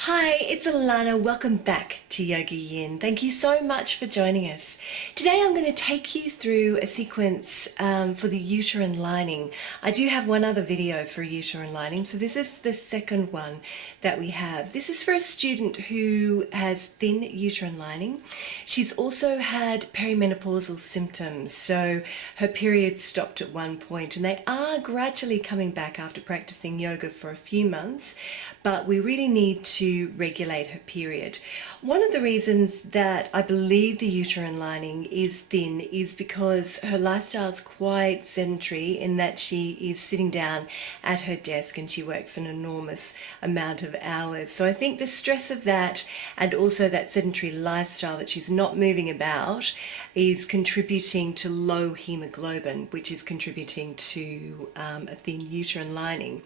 Hi, it's Allannah. Welcome back to YogaYin. Thank you so much for joining us. Today I'm going to take you through a sequence for the uterine lining. I do have one other video for uterine lining, so this is the second one that we have. This is for a student who has thin uterine lining. She's also had perimenopausal symptoms, so her period stopped at one point, and they are gradually coming back after practicing yoga for a few months, but we really need to regulate her period. One of the reasons that I believe the uterine lining is thin is because her lifestyle is quite sedentary in that she is sitting down at her desk and she works an enormous amount of hours. So I think the stress of that and also that sedentary lifestyle that she's not moving about is contributing to low hemoglobin, which is contributing to a thin uterine lining.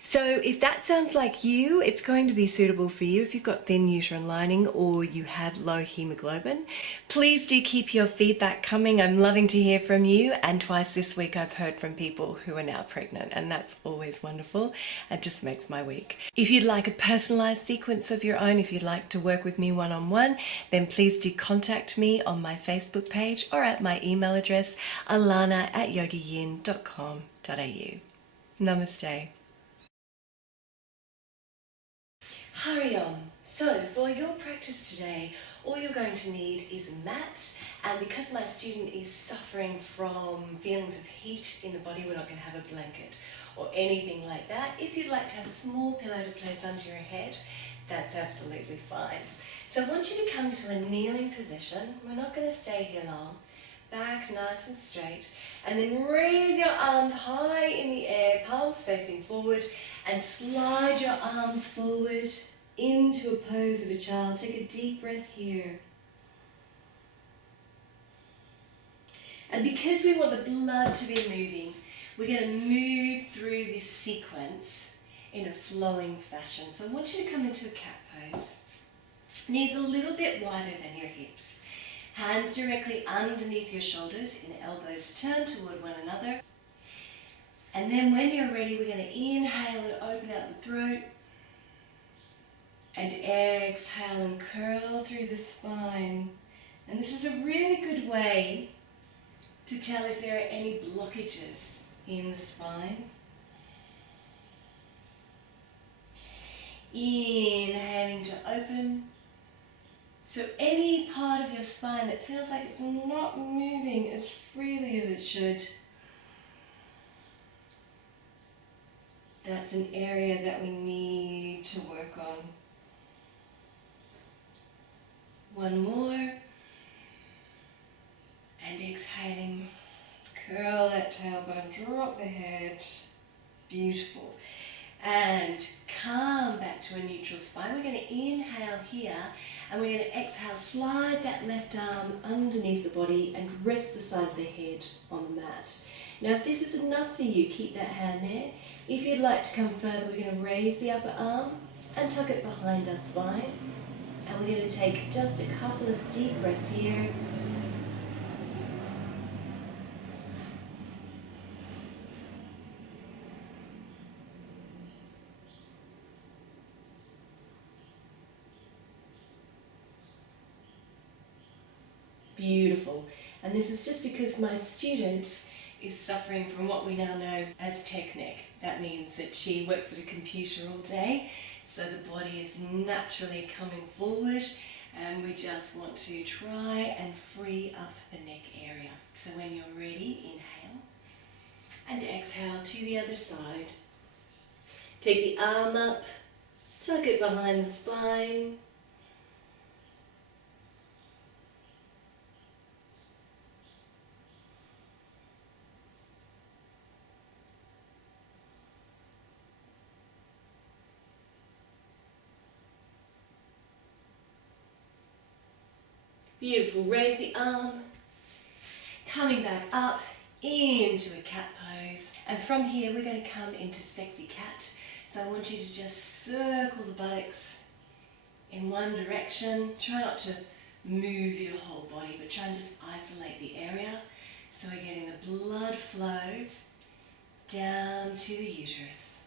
So if that sounds like you, it's going to be suitable for you if you've got thin uterine lining or you have low hemoglobin. Please do keep your feedback coming. I'm loving to hear from you, and twice this week I've heard from people who are now pregnant, and that's always wonderful. It just makes my week. If you'd like a personalized sequence of your own, if you'd like to work with me one-on-one, then please do contact me on my Facebook page or at my email address allannah@yogayin.com.au. Namaste. Hurry on. So for your practice today, all you're going to need is a mat, and because my student is suffering from feelings of heat in the body, we're not going to have a blanket or anything like that. If you'd like to have a small pillow to place under your head, that's absolutely fine. So I want you to come to a kneeling position. We're not going to stay here long. Back nice and straight, and then raise your arms high in the air, palms facing forward, and slide your arms forward into a pose of a child. Take a deep breath here. And because we want the blood to be moving, we're going to move through this sequence in a flowing fashion. So I want you to come into a cat pose. Knees a little bit wider than your hips. Hands directly underneath your shoulders and elbows turn toward one another. And then when you're ready, we're going to inhale and open out the throat. And exhale and curl through the spine. And this is a really good way to tell if there are any blockages in the spine. Inhaling to open. So any part of your spine that feels like it's not moving as freely as it should, that's an area that we need to work on. One more. And exhaling, curl that tailbone, drop the head. Beautiful. And come back to a neutral spine. We're going to inhale here, and we're going to exhale, slide that left arm underneath the body and rest the side of the head on the mat. Now if this is enough for you, keep that hand there. If you'd like to come further, we're going to raise the upper arm and tuck it behind our spine. And we're going to take just a couple of deep breaths here. Beautiful. And this is just because my student is suffering from what we now know as technic. That means that she works at a computer all day, so the body is naturally coming forward, and we just want to try and free up the neck area. So when you're ready, inhale and exhale to the other side. Take the arm up, tuck it behind the spine. Beautiful. Raise the arm, coming back up into a cat pose. And from here, we're going to come into sexy cat. So I want you to just circle the buttocks in one direction. Try not to move your whole body, but try and just isolate the area. So we're getting the blood flow down to the uterus.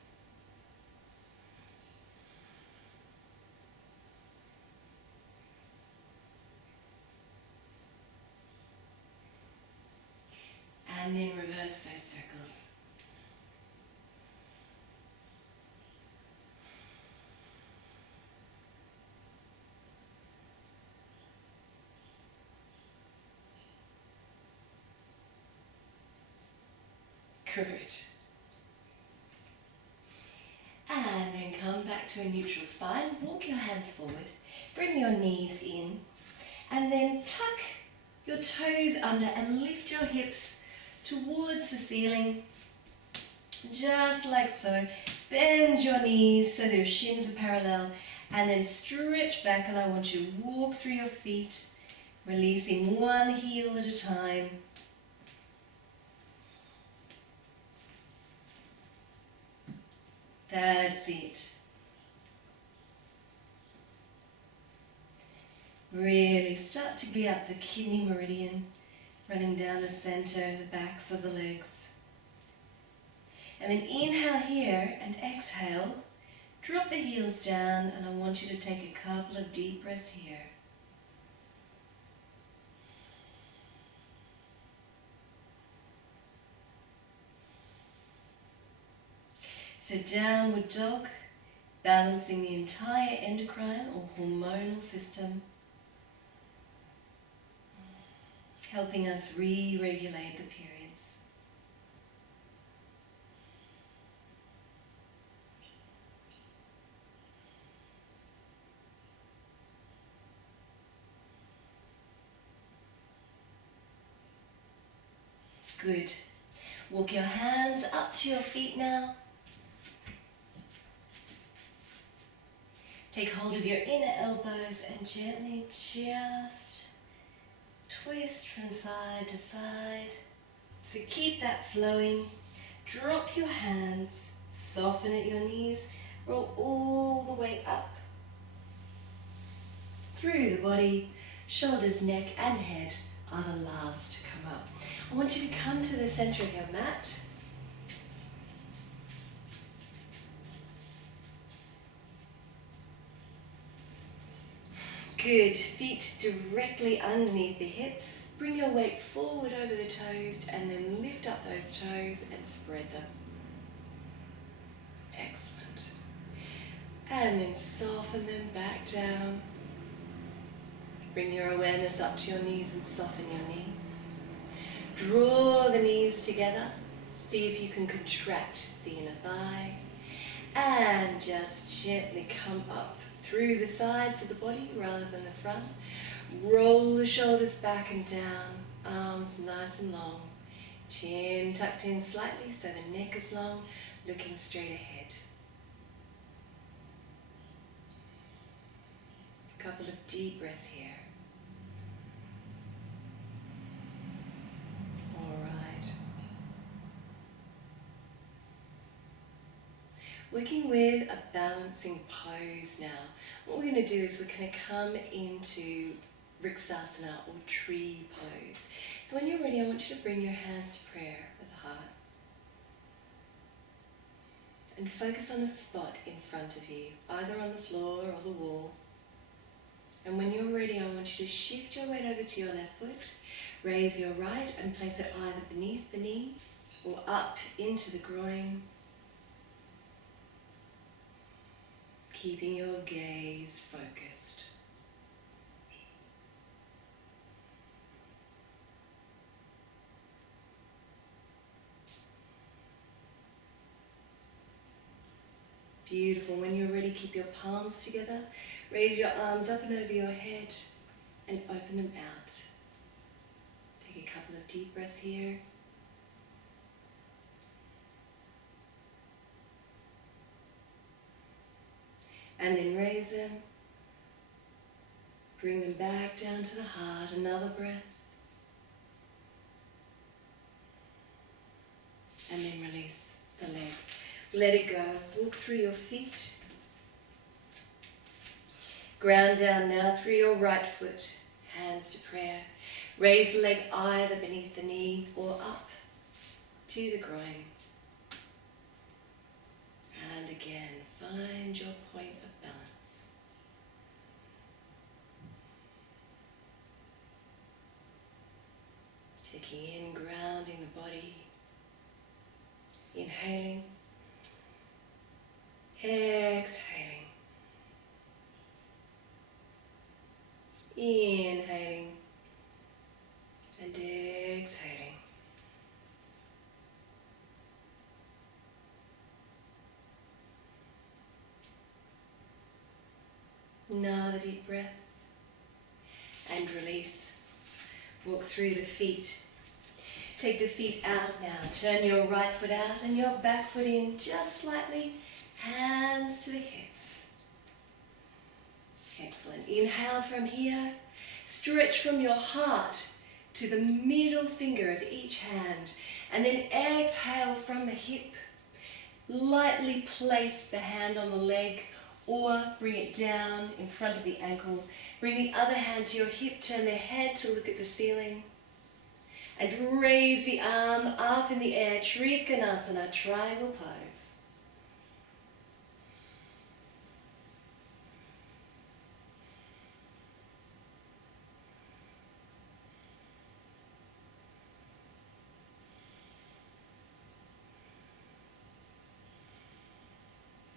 Good. And then come back to a neutral spine. Walk your hands forward. Bring your knees in. And then tuck your toes under and lift your hips towards the ceiling. Just like so. Bend your knees so your shins are parallel. And then stretch back, and I want you to walk through your feet, releasing one heel at a time. That's it. Really start to be up the kidney meridian, running down the center, the backs of the legs. And then inhale here and exhale. Drop the heels down, and I want you to take a couple of deep breaths here. So downward dog, balancing the entire endocrine or hormonal system, helping us re-regulate the periods. Good. Walk your hands up to your feet now. Take hold of your inner elbows and gently just twist from side to side. So keep that flowing. Drop your hands, soften at your knees, roll all the way up through the body. Shoulders, neck and head are the last to come up. I want you to come to the center of your mat. Good. Feet directly underneath the hips. Bring your weight forward over the toes and then lift up those toes and spread them. Excellent. And then soften them back down. Bring your awareness up to your knees and soften your knees. Draw the knees together. See if you can contract the inner thigh. And just gently come up through the sides of the body rather than the front. Roll the shoulders back and down, arms nice and long. Chin tucked in slightly so the neck is long, looking straight ahead. A couple of deep breaths here. All right. Working with a balancing pose now. What we're going to do is we're going to come into Vrksasana or tree pose. So when you're ready, I want you to bring your hands to prayer with the heart. And focus on a spot in front of you, either on the floor or the wall. And when you're ready, I want you to shift your weight over to your left foot, raise your right and place it either beneath the knee or up into the groin. Keeping your gaze focused. Beautiful. When you're ready, keep your palms together. Raise your arms up and over your head and open them out. Take a couple of deep breaths here. And then raise them. Bring them back down to the heart. Another breath. And then release the leg. Let it go. Walk through your feet. Ground down now through your right foot. Hands to prayer. Raise the leg either beneath the knee or up to the groin. And again, find your point of balance. Taking in, grounding the body. Inhaling. Exhaling. Inhaling. And exhaling. Another deep breath. And release. Walk through the feet. Take the feet out now. Turn your right foot out and your back foot in just slightly. Hands to the hips. Excellent. Inhale from here. Stretch from your heart to the middle finger of each hand. And then exhale from the hip. Lightly place the hand on the leg or bring it down in front of the ankle. Bring the other hand to your hip. Turn the head to look at the ceiling. And raise the arm up in the air. Trikonasana, triangle pose.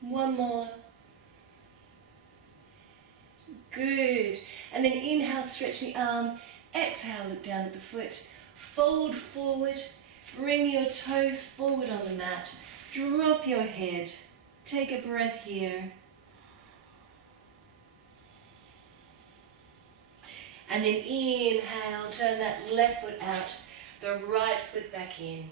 One more. Good. And then inhale, stretch the arm. Exhale, look down at the foot. Fold forward. Bring your toes forward on the mat. Drop your head. Take a breath here. And then inhale, turn that left foot out, the right foot back in.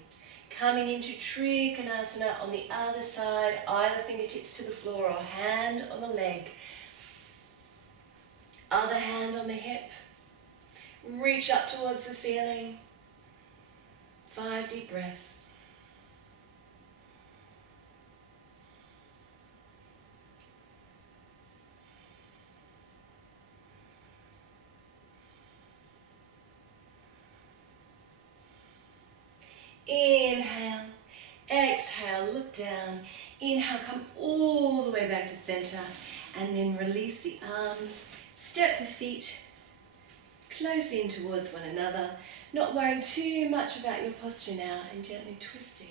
Coming into Trikonasana on the other side, either fingertips to the floor or hand on the leg. Other hand on the hip. Reach up towards the ceiling. 5 deep breaths. Inhale, exhale, look down. Inhale, come all the way back to center. And then release the arms. Step the feet close in towards one another. Not worrying too much about your posture now and gently twisting.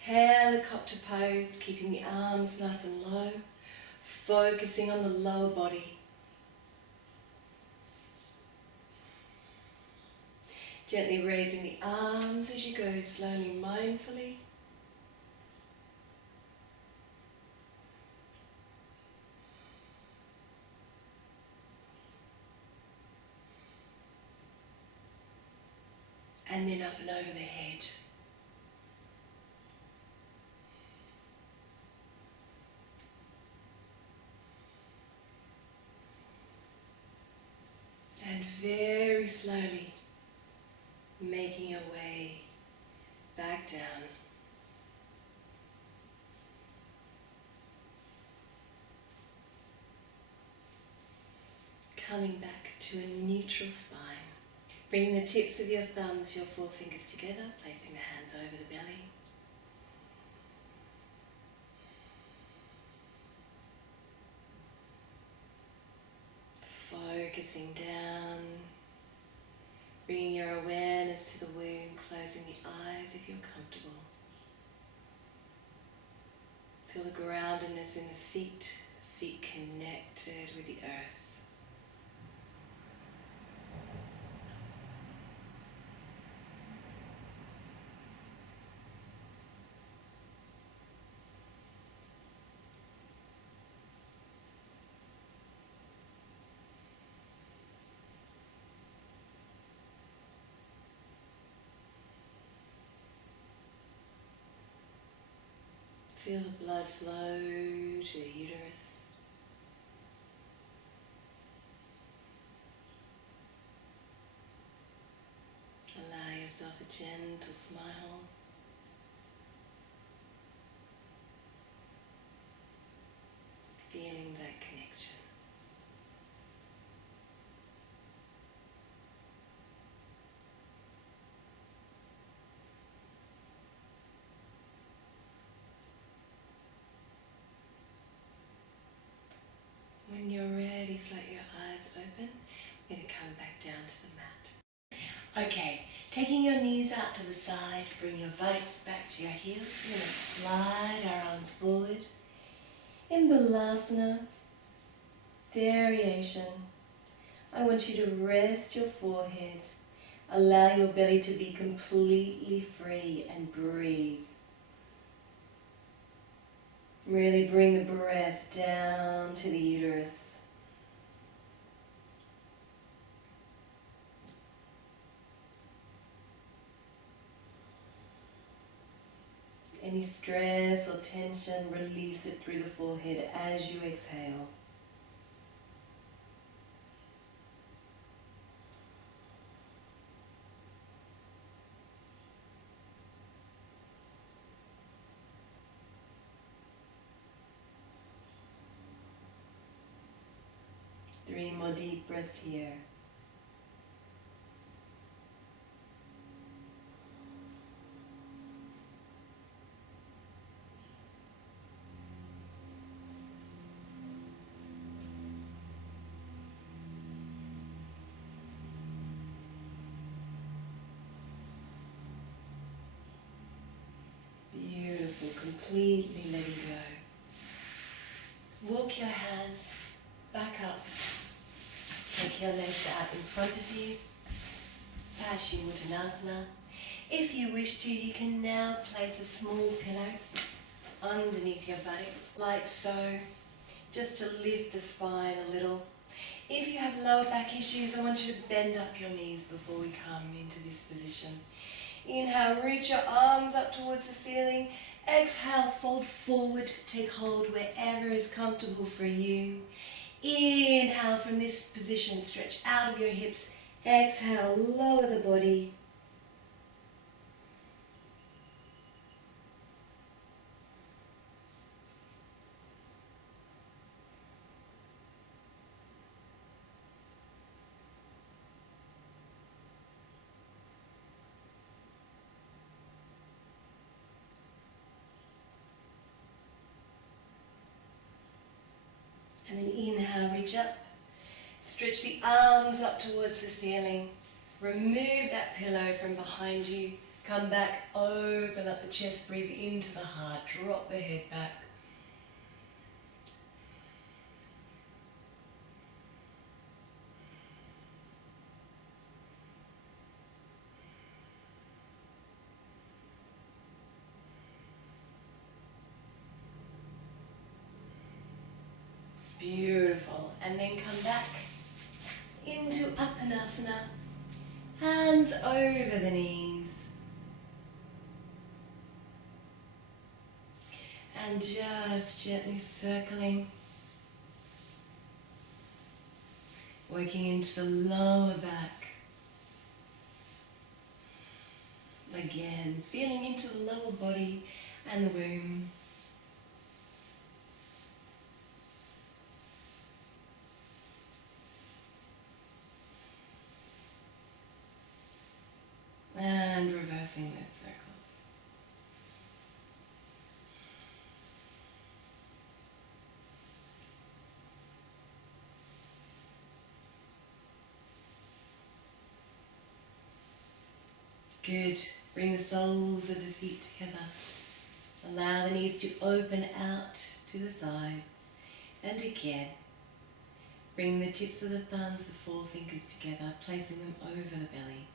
Helicopter pose, keeping the arms nice and low. Focusing on the lower body. Gently raising the arms as you go, slowly, mindfully. And then up and over the head. And very slowly making your way back down. Coming back to a neutral spine. Bringing the tips of your thumbs, your forefingers together, placing the hands over the belly. Focusing down, bringing your awareness to the womb, closing the eyes if you're comfortable. Feel the groundedness in the feet connected with the earth. Feel the blood flow to the uterus. Allow yourself a gentle smile. Feeling that connection. When you're ready, float your eyes open. We're going to come back down to the mat. Okay, taking your knees out to the side, bring your buttocks back to your heels. We're going to slide our arms forward. In Balasana, variation, I want you to rest your forehead Allow your belly to be completely free and breathe. Really bring the breath down to the uterus. Any stress or tension, release it through the forehead as you exhale. Three more deep breaths here. Beautiful, completely letting go. Walk your hands back up. Take your legs out in front of you. Paschimottanasana. If you wish to, you can now place a small pillow underneath your buttocks, like so, just to lift the spine a little. If you have lower back issues, I want you to bend up your knees before we come into this position. Inhale, reach your arms up towards the ceiling. Exhale, fold forward, take hold wherever is comfortable for you. Inhale from this position, stretch out of your hips. Exhale, lower the body. And then inhale, reach up. Stretch the arms up towards the ceiling. Remove that pillow from behind you. Come back, open up the chest, breathe into the heart, drop the head back. Beautiful. And then come back into Uttanasana. Hands over the knees. And just gently circling. Working into the lower back. Again, feeling into the lower body and the womb. And reversing those circles. Good. Bring the soles of the feet together. Allow the knees to open out to the sides. And again, bring the tips of the thumbs, the forefingers together, placing them over the belly.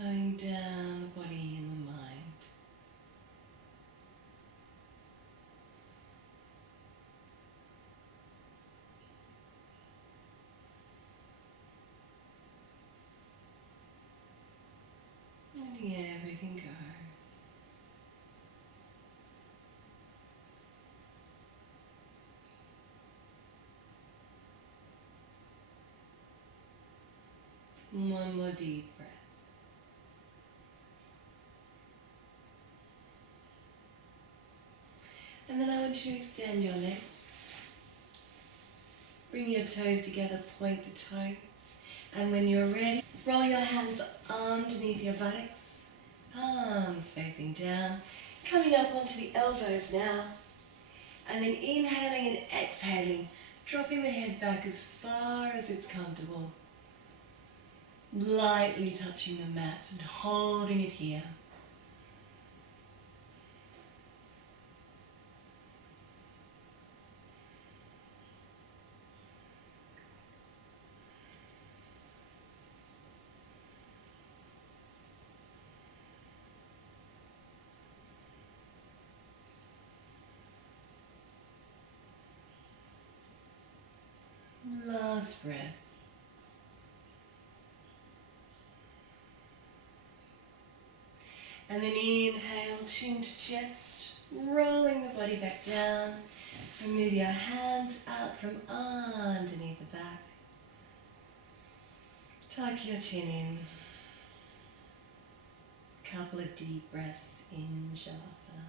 Slowing down the body and the mind. Letting everything go. One more deep breath. And then I want you to extend your legs. Bring your toes together, point the toes. And when you're ready, roll your hands underneath your buttocks, palms facing down, coming up onto the elbows now. And then inhaling and exhaling, dropping the head back as far as it's comfortable. Lightly touching the mat and holding it here. Last breath. And then inhale, chin to chest, rolling the body back down. Remove your hands out from underneath the back. Tuck your chin in. Couple of deep breaths in Shavasana.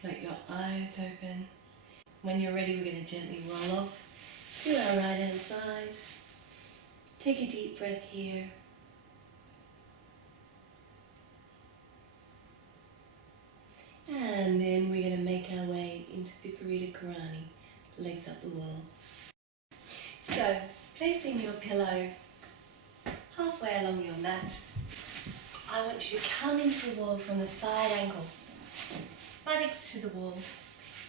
Float your eyes open. When you're ready, we're going to gently roll off to our right hand side. Take a deep breath here. And then we're going to make our way into Viparita Karani, legs up the wall. So, placing your pillow halfway along your mat, I want you to come into the wall from the side ankle, buttocks to the wall.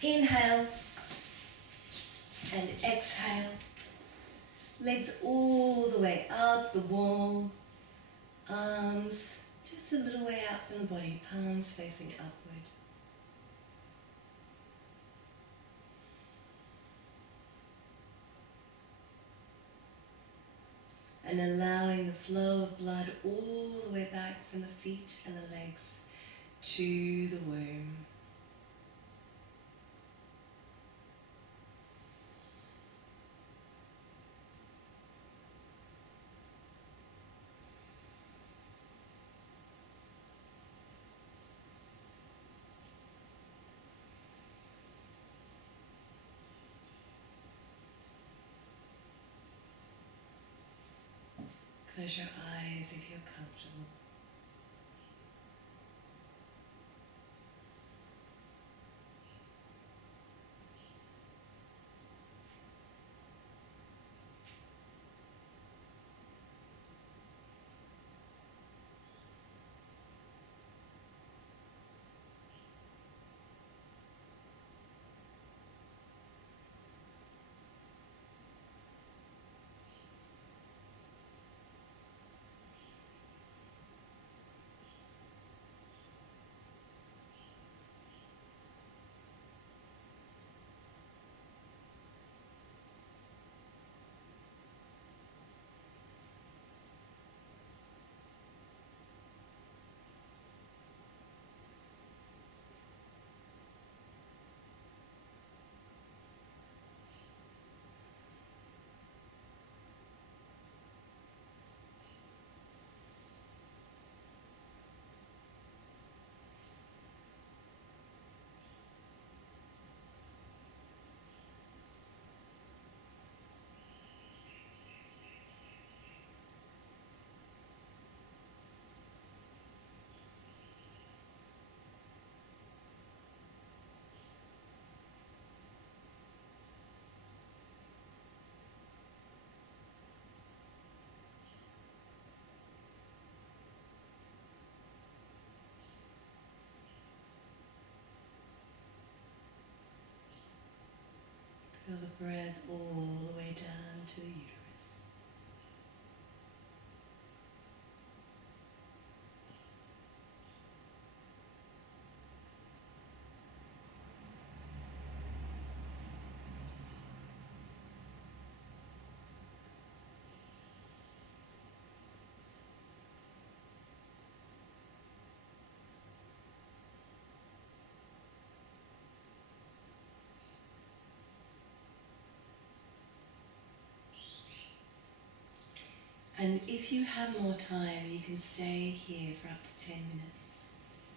Inhale and exhale. Legs all the way up the wall. Arms just a little way out from the body, palms facing upward. And allowing the flow of blood all the way back from the feet and the legs to the womb. Close your eyes if you're comfortable. Feel the breath all the way down to the uterus. And if you have more time, you can stay here for up to 10 minutes.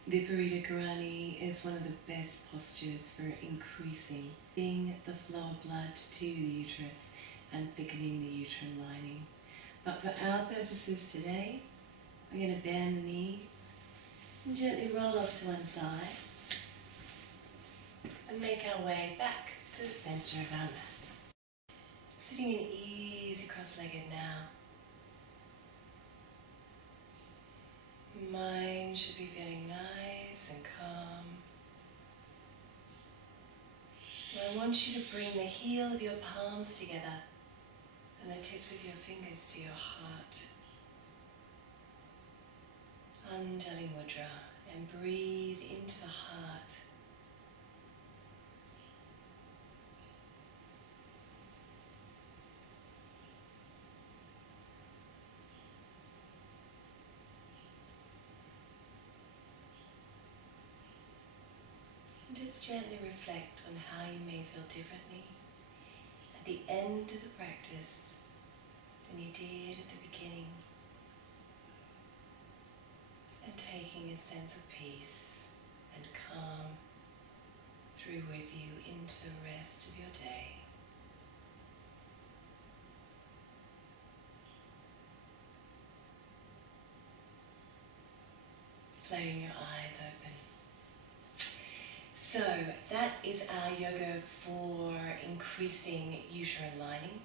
Viparita Karani is one of the best postures for increasing the flow of blood to the uterus and thickening the uterine lining. But for our purposes today, we're going to bend the knees and gently roll off to one side and make our way back to the center of our mat. Sitting in easy cross-legged now. Mind should be feeling nice and calm. And I want you to bring the heel of your palms together and the tips of your fingers to your heart. Anjali Mudra, and breathe into the heart. Just gently reflect on how you may feel differently at the end of the practice than you did at the beginning, and taking a sense of peace and calm through with you into the rest of your day. Floating your eyes open. So that is our yoga for increasing uterine lining.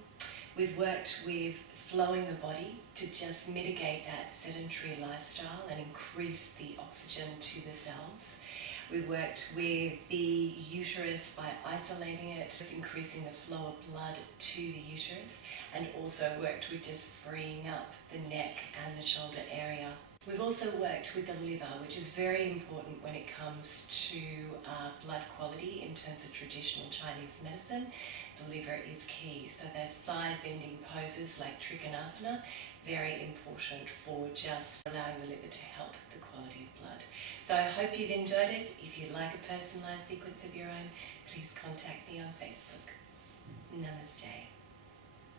We've worked with flowing the body to just mitigate that sedentary lifestyle and increase the oxygen to the cells. We've worked with the uterus by isolating it, increasing the flow of blood to the uterus, and also worked with just freeing up the neck and the shoulder area. We've also worked with the liver, which is very important when it comes to blood quality in terms of traditional Chinese medicine. The liver is key. So there's side bending poses like Trikonasana, very important for just allowing the liver to help the quality of blood. So I hope you've enjoyed it. If you'd like a personalised sequence of your own, please contact me on Facebook. Namaste.